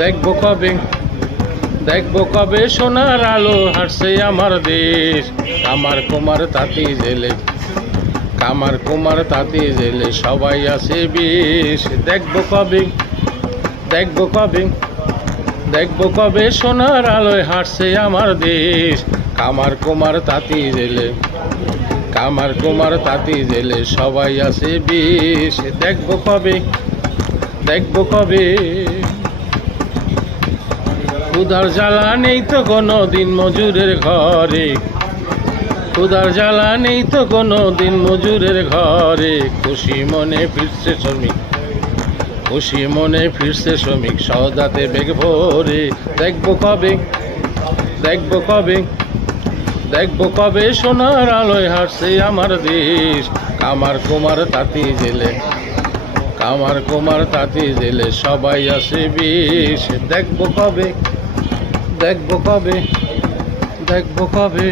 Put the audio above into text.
দেখবো কবে, দেখবো কবে সোনার আলো হাসছে আমার দেশ। কামার কুমার তাঁতি জেলে, কামার কুমার তাঁতি জেলে সবাই আছে বেশ। দেখবো কবে, দেখবো কবে, দেখবো কবে সোনার আলোয় হাসছে আমার দেশ। কামার কুমার তাঁতি জেলে, কামার কুমার তাঁতি জেলে সবাই আছে বেশ। দেখবো কবে, দেখবো কবে। ক্ষুধার জ্বালা নেই তো কোনো দিন মজুরের ঘরে, ক্ষুধার জ্বালা নেই তো কোনো দিন মজুরের ঘরে। খুশি মনে ফিরছে শ্রমিক, খুশি মনে ফিরছে শ্রমিক সওদাতে বেগ ভরে। দেখবো কবে, দেখবো কবে, দেখবো কবে সোনার আলোয় হাসছে আমার দেশ। কামার কুমার তাঁতি জেলে, কামার কুমার তাঁতি জেলে সবাই আসে বেশ। দেখবো কবে, দেখবো কবে, দেখবো কবে।